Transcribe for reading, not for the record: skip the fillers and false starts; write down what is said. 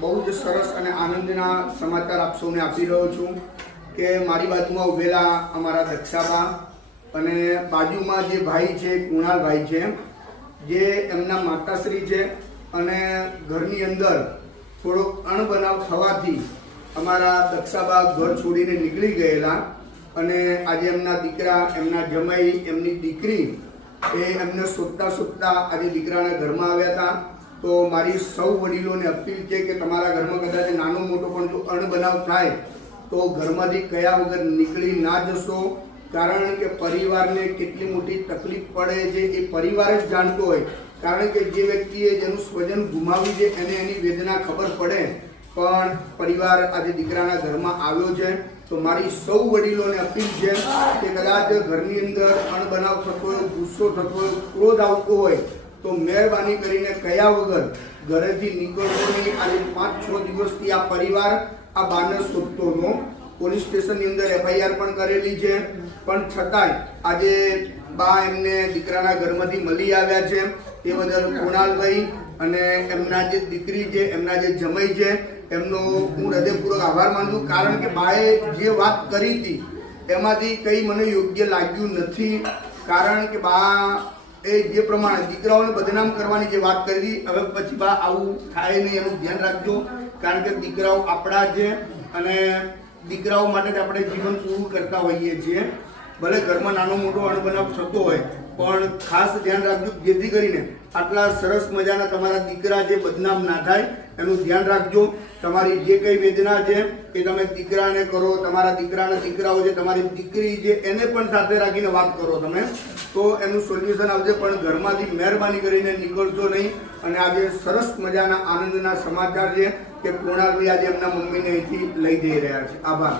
બહુ જ સરસ અને આનંદના સમાચાર આપ સૌને આપી રહ્યો છું કે મારી બાજુમાં ઉભેલા અમારા દક્ષાબા અને બાજુમાં જે ભાઈ છે કુણાલભાઈ છે, જે એમના માતાશ્રી છે અને ઘરની અંદર થોડોક અણબનાવ થવાથી અમારા દક્ષાબા ઘર છોડીને નીકળી ગયેલા અને આજે એમના દીકરા, એમના જમાઈ, એમની દીકરી એમને શોધતા આજે દીકરાના ઘરમાં આવ્યા હતા. તો મારી સૌ વડીલોને અપીલ છે કે તમારા ઘરમાં કદાચ નાનો મોટો પણ જો અણબનાવ થાય તો ઘરમાંથી કયા વગર નીકળી ના જશો, કારણ કે પરિવારને કેટલી મોટી તકલીફ પડે છે એ પરિવાર જ જાણતો હોય. કારણ કે જે વ્યક્તિએ જેનું સ્વજન ગુમાવ્યું છે એને એની વેદના ખબર પડે, પણ પરિવાર આજે દીકરાના ઘરમાં આવ્યો છે. તો મારી સૌ વડીલોને અપીલ છે કે કદાચ ઘરની અંદર અણબનાવ થતો હોય, ગુસ્સો થતો હોય, ક્રોધ આવતો હોય તો મહેરબાની કરીને કયા વગર ઘરેથી નીકળતો નહીં. આજે 5-6 દિવસથી આ પરિવાર આ બાને શોધતો હતો. પોલીસ સ્ટેશનની અંદર FIR પણ કરેલી છે, પણ છતાંય આજે બા એમને દીકરાના ઘરમાંથી મળી આવ્યા છે. તે બદલ કુણાલભાઈ અને એમના જે દીકરી છે, એમના જે જમાઈ છે, એમનો હું હૃદયપૂર્વક આભાર માનું છું. કારણ કે બાએ જે વાત કરી હતી એમાંથી કંઈ મને યોગ્ય લાગ્યું નથી. કારણ કે બા એ જે પ્રમાણે દીકરાઓને બદનામ કરવાની જે વાત કરી હતી, હવે પછી બા આવું થાય નહીં એનું ધ્યાન રાખજો. કારણ કે દીકરાઓ આપણા છે અને દીકરાઓ માટે જ આપણે જીવન પૂરું કરતા હોઈએ છીએ. ભલે ઘરમાં નાનો મોટો અણબનાવ થતો હોય, પણ ખાસ ધ્યાન રાખજો જેથી કરીને આટલા સરસ મજાના તમારા દીકરા જે બદનામ ના થાય એનું ધ્યાન રાખજો. તમારી જે કંઈ વેદના છે એ તમે દીકરાને કરો, તમારા દીકરાના દીકરાઓ છે, તમારી દીકરી છે એને પણ સાથે રાખીને વાત કરો તમે, તો એનું સોલ્યુશન આવશે. પણ ઘરમાંથી મહેરબાની કરીને નીકળશો નહીં. અને આજે સરસ મજાના આનંદના સમાચાર છે કે કુણાલભાઈ આજે એમના મમ્મીને અહીંથી લઈ જઈ રહ્યા છે. આભાર.